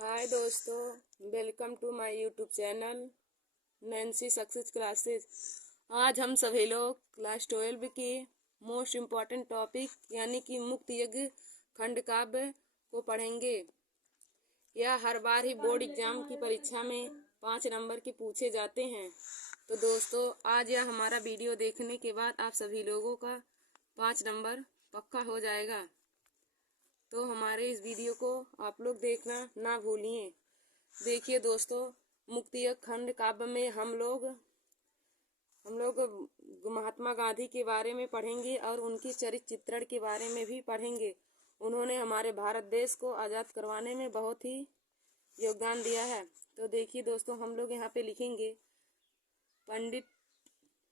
हाय दोस्तों, welcome to my YouTube channel Nancy success classes. आज हम सभी लोग क्लास 12 की मोस्ट इम्पॉर्टेंट टॉपिक यानी कि मुक्त यज्ञ खंड काव्य को पढ़ेंगे। यह हर बार ही बोर्ड एग्जाम की परीक्षा में 5 नंबर के पूछे जाते हैं। तो दोस्तों, आज यह हमारा वीडियो देखने के बाद आप सभी लोगों का 5 नंबर पक्का हो जाएगा। तो हमारे इस वीडियो को आप लोग देखना ना भूलिए। देखिए दोस्तों, मुक्ति यज्ञ खंड काव्य में हम लोग महात्मा गांधी के बारे में पढ़ेंगे और उनकी चरित्र चित्रण के बारे में भी पढ़ेंगे। उन्होंने हमारे भारत देश को आज़ाद करवाने में बहुत ही योगदान दिया है। तो देखिए दोस्तों, हम लोग यहाँ पे लिखेंगे पंडित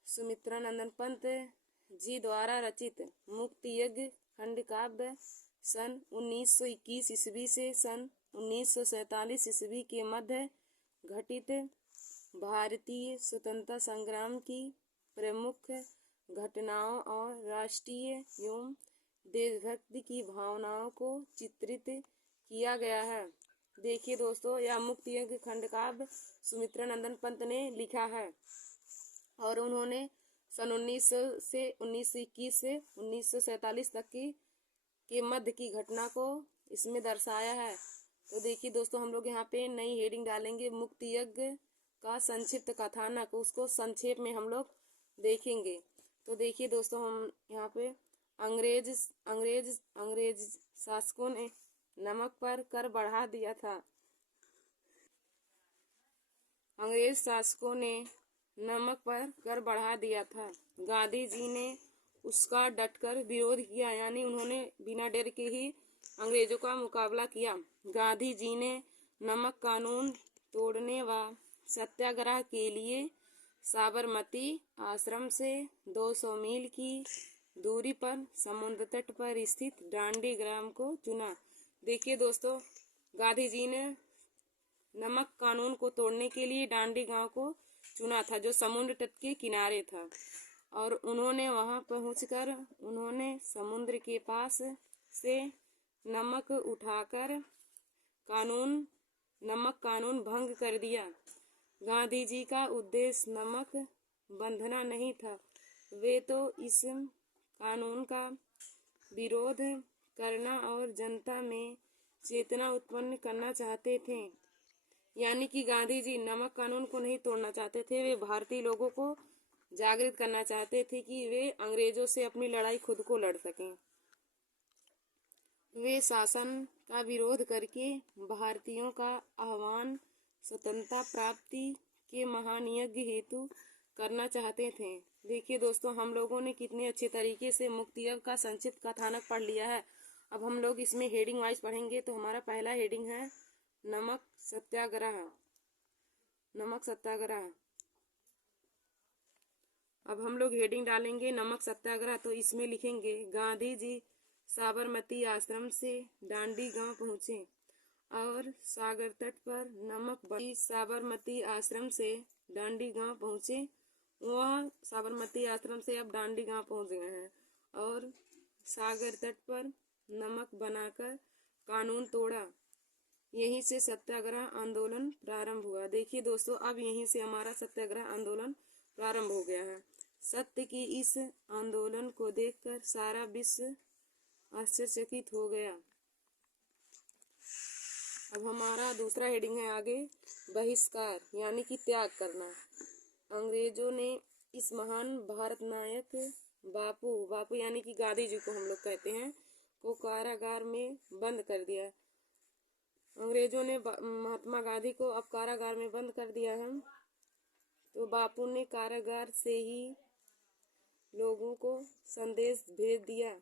सुमित्रानंदन पंत जी द्वारा रचित मुक्ति यज्ञ खंड काव्य सन 1921 ईस्वी से सन 1947 ईस्वी के मध्य घटित भारतीय स्वतंत्रता संग्राम की प्रमुख घटनाओं और राष्ट्रीय एवं देशभक्ति की भावनाओं को चित्रित किया गया है। देखिए दोस्तों, यह मुक्ति यज्ञ खंड काव्य सुमित्रानंदन पंत ने लिखा है और उन्होंने सन 1900 से 1921 से 1947 तक के मध्य की घटना को इसमें दर्शाया है। तो देखिए दोस्तों, हम लोग यहाँ पे नई हेडिंग डालेंगे मुक्ति यज्ञ का संक्षिप्त कथानक, उसको संक्षेप में हम लोग देखेंगे। तो देखिए दोस्तों, हम यहाँ पे अंग्रेज शासकों ने नमक पर कर बढ़ा दिया था। अंग्रेज शासकों ने नमक पर कर बढ़ा दिया था। गांधी जी ने उसका डटकर विरोध किया, यानी उन्होंने बिना डर के ही अंग्रेजों का मुकाबला किया। गांधी जी ने नमक कानून तोड़ने व सत्याग्रह के लिए साबरमती आश्रम से 200 मील की दूरी पर समुद्र तट पर स्थित डांडी ग्राम को चुना। देखिए दोस्तों, गांधी जी ने नमक कानून को तोड़ने के लिए डांडी गांव को चुना था, जो समुद्र तट के किनारे था। और उन्होंने वहां पहुंचकर उन्होंने समुद्र के पास से नमक उठाकर नमक कानून भंग कर दिया। गांधी जी का उद्देश्य नमक बंधना नहीं था, वे तो इस कानून का विरोध करना और जनता में चेतना उत्पन्न करना चाहते थे। यानी कि गांधी जी नमक कानून को नहीं तोड़ना चाहते थे, वे भारतीय लोगों को जागृत करना चाहते थे कि वे अंग्रेजों से अपनी लड़ाई खुद को लड़ सकें। वे शासन का विरोध करके भारतीयों का आह्वान स्वतंत्रता प्राप्ति के महान यज्ञ हेतु करना चाहते थे। देखिए दोस्तों, हम लोगों ने कितने अच्छे तरीके से मुक्ति यज्ञ का संक्षिप्त कथानक पढ़ लिया है। अब हम लोग इसमें हेडिंग वाइज पढ़ेंगे। तो हमारा पहला हेडिंग है नमक सत्याग्रह। नमक सत्याग्रह। अब हम लोग हेडिंग डालेंगे नमक सत्याग्रह। तो इसमें लिखेंगे गांधी जी साबरमती आश्रम से डांडी गांव पहुंचे और सागर तट पर नमक साबरमती आश्रम से डांडी गांव पहुंचे। वह साबरमती आश्रम से अब डांडी गांव पहुंच गए हैं और सागर तट पर नमक बनाकर कानून तोड़ा। यहीं से सत्याग्रह आंदोलन प्रारंभ हुआ। देखिए दोस्तों, अब यहीं से हमारा सत्याग्रह आंदोलन प्रारंभ हो गया है। सत्य की इस आंदोलन को देखकर सारा विश्व आश्चर्यचकित हो गया। अब हमारा दूसरा हेडिंग है आगे बहिष्कार, यानी कि त्याग करना। अंग्रेजों ने इस महान भारत नायक बापू यानी कि गांधी जी को हम लोग कहते हैं, को कारागार में बंद कर दिया। अंग्रेजों ने महात्मा गांधी को अब कारागार में बंद कर दिया है। तो बापू ने कारागार से ही लोगों को संदेश भेज दिया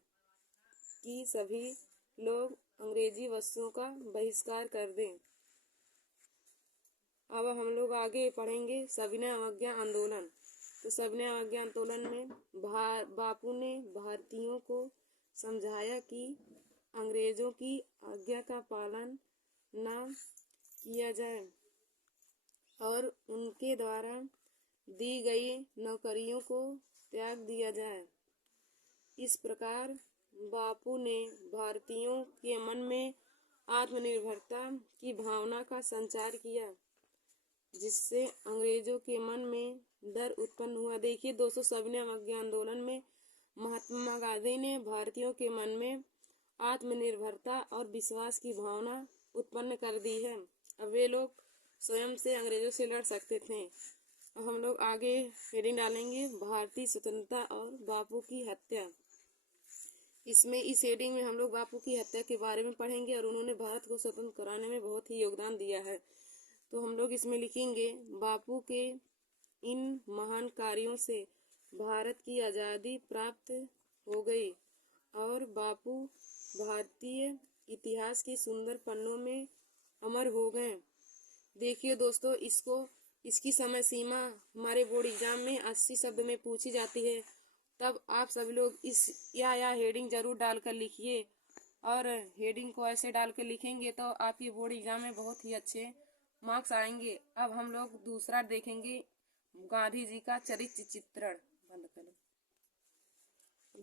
कि सभी लोग अंग्रेजी वस्तुओं का बहिष्कार कर दें। अब हम लोग आगे पढ़ेंगे सविनय अवज्ञा आंदोलन। तो सविनय अवज्ञा आंदोलन में बापू ने भारतीयों को समझाया कि अंग्रेजों की आज्ञा का पालन न किया जाए और उनके द्वारा दी गई नौकरियों को त्याग दिया जाए। इस प्रकार बापू ने भारतीयों के मन में आत्मनिर्भरता की भावना का संचार किया, जिससे अंग्रेजों के मन में डर उत्पन्न हुआ। देखिए दोस्तों, सविनय अवज्ञा आंदोलन में महात्मा गांधी ने भारतीयों के मन में आत्मनिर्भरता और विश्वास की भावना उत्पन्न कर दी है। अब वे लोग स्वयं से अंग्रेजों से लड़ सकते थे। अब हम लोग आगे हेडिंग डालेंगे, भारतीय स्वतंत्रता और बापू की हत्या। इसमें इस हेडिंग में हम लोग बापू की हत्या के बारे में पढ़ेंगे और उन्होंने भारत को स्वतंत्र कराने में बहुत ही योगदान दिया है। तो हम लोग इसमें लिखेंगे, बापू के इन महान कार्यों से भारत की आज़ादी प्राप्त हो गई और बापू भारतीय इतिहास के सुंदर पन्नों में अमर हो गए। देखिए दोस्तों, इसकी समय सीमा हमारे बोर्ड एग्जाम में 80 शब्द में पूछी जाती है। तब आप सभी लोग इस या हेडिंग जरूर डालकर लिखिए, और हेडिंग को ऐसे डालकर लिखेंगे तो आपके बोर्ड एग्जाम में बहुत ही अच्छे मार्क्स आएंगे। अब हम लोग दूसरा देखेंगे, गांधी जी का चरित्र चित्रण। बंद करो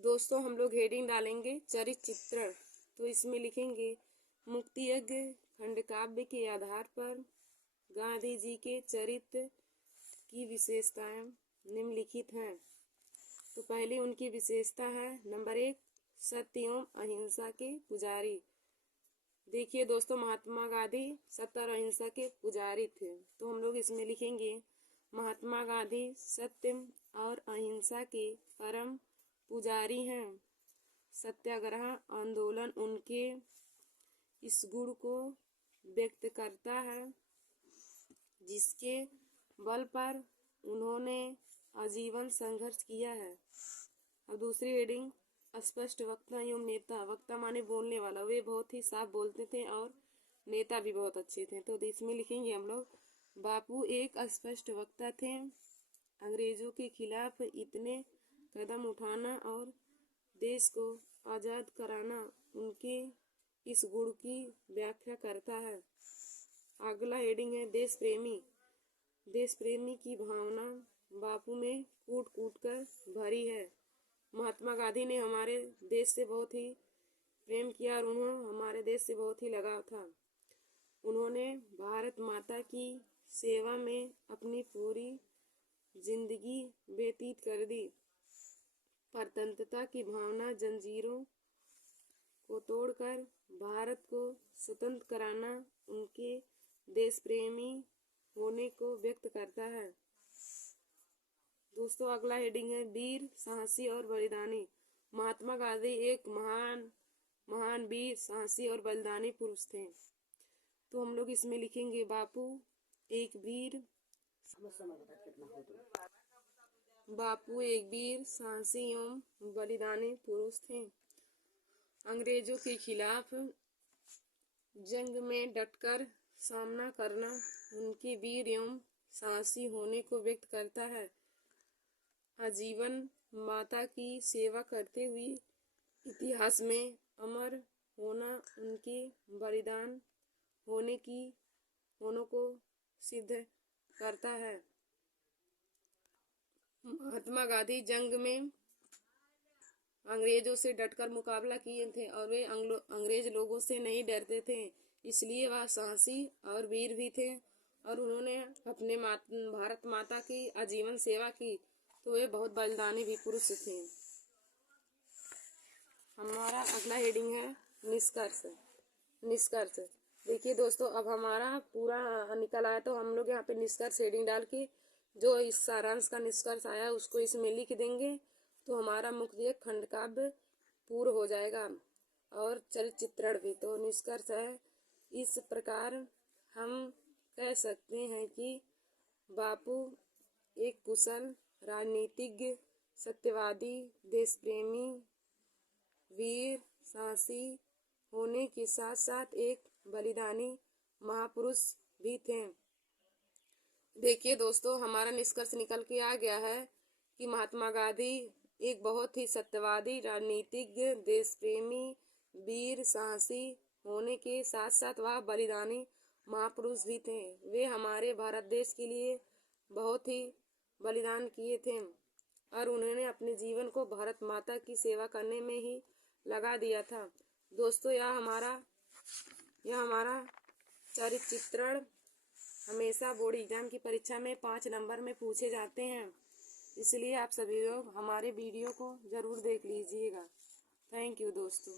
दोस्तों, हम लोग हेडिंग डालेंगे चरित्र चित्रण। तो इसमें लिखेंगे, मुक्ति यज्ञ खंडकाव्य के आधार पर गांधी जी के चरित्र की विशेषताएं निम्नलिखित हैं। तो पहली उनकी विशेषता है, नंबर 1, सत्य एवं अहिंसा के पुजारी। देखिए दोस्तों, महात्मा गांधी सत्य और अहिंसा के पुजारी थे। तो हम लोग इसमें लिखेंगे, महात्मा गांधी सत्य और अहिंसा के परम पुजारी हैं। सत्याग्रह आंदोलन उनके इस गुण को व्यक्त करता है, जिसके बल पर उन्होंने आजीवन संघर्ष किया है। अब दूसरी हेडिंग, स्पष्ट वक्ता एवं नेता। वक्ता माने बोलने वाला, वे बहुत ही साफ बोलते थे और नेता भी बहुत अच्छे थे। तो इसमें लिखेंगे हम लोग, बापू एक स्पष्ट वक्ता थे। अंग्रेजों के खिलाफ इतने कदम उठाना और देश को आज़ाद कराना उनके इस गुण की व्याख्या करता है। अगला हेडिंग है, देश प्रेमी। देश प्रेमी की भावना बापू में कूट कूट कर भरी है। महात्मा गांधी ने हमारे देश से बहुत ही प्रेम किया और उन्हें हमारे देश से बहुत ही लगाव था। उन्होंने भारत माता की सेवा में अपनी पूरी जिंदगी व्यतीत कर दी। परतंत्रता की भावना जंजीरों को तोड़कर भारत को स्वतंत्र कराना उनके देश प्रेमी होने को व्यक्त करता है। दोस्तों, अगला हेडिंग है, वीर साहसी और बलिदानी। महात्मा गांधी एक महान वीर साहसी और बलिदानी पुरुष थे। तो हम लोग इसमें लिखेंगे, बापू एक वीर साहसी एवं बलिदानी पुरुष थे। अंग्रेजों के खिलाफ जंग में डटकर सामना करना उनके वीर एवं साहसी होने को व्यक्त करता है। आजीवन माता की सेवा करते हुए इतिहास में अमर होना उनके बलिदान होने को सिद्ध करता है। महात्मा गांधी जंग में अंग्रेजों से डटकर मुकाबला किए थे और वे अंग्रेज लोगों से नहीं डरते थे, इसलिए वह साहसी और वीर भी थे और उन्होंने अपने भारत माता की आजीवन सेवा की, तो वे बहुत बलिदानी भी पुरुष थे। हमारा अगला हेडिंग है, निष्कर्ष। देखिए दोस्तों, अब हमारा पूरा निकल आया, तो हम लोग यहाँ पे निष्कर्ष हेडिंग डाल के जो इस सारांश का निष्कर्ष आया उसको इसमें लिख देंगे, तो हमारा मुख्य खंड काव्य पूर्ण हो जाएगा और चरित्र चित्रण भी। तो निष्कर्ष है, इस प्रकार हम कह सकते हैं कि बापू एक कुशल राजनीतिज्ञ, सत्यवादी, देश प्रेमी, वीर साहसी होने के साथ साथ एक बलिदानी महापुरुष भी थे। देखिए दोस्तों, हमारा निष्कर्ष निकल के आ गया है कि महात्मा गांधी एक बहुत ही सत्यवादी, राजनीतिज्ञ, देश प्रेमी, वीर साहसी होने के साथ साथ वह बलिदानी महापुरुष भी थे। वे हमारे भारत देश के लिए बहुत ही बलिदान किए थे और उन्होंने अपने जीवन को भारत माता की सेवा करने में ही लगा दिया था। दोस्तों, यह हमारा यह हमारा चरित्र चित्रण हमेशा बोर्ड एग्जाम की परीक्षा में 5 नंबर में पूछे जाते हैं, इसलिए आप सभी लोग हमारे वीडियो को ज़रूर देख लीजिएगा। थैंक यू दोस्तों।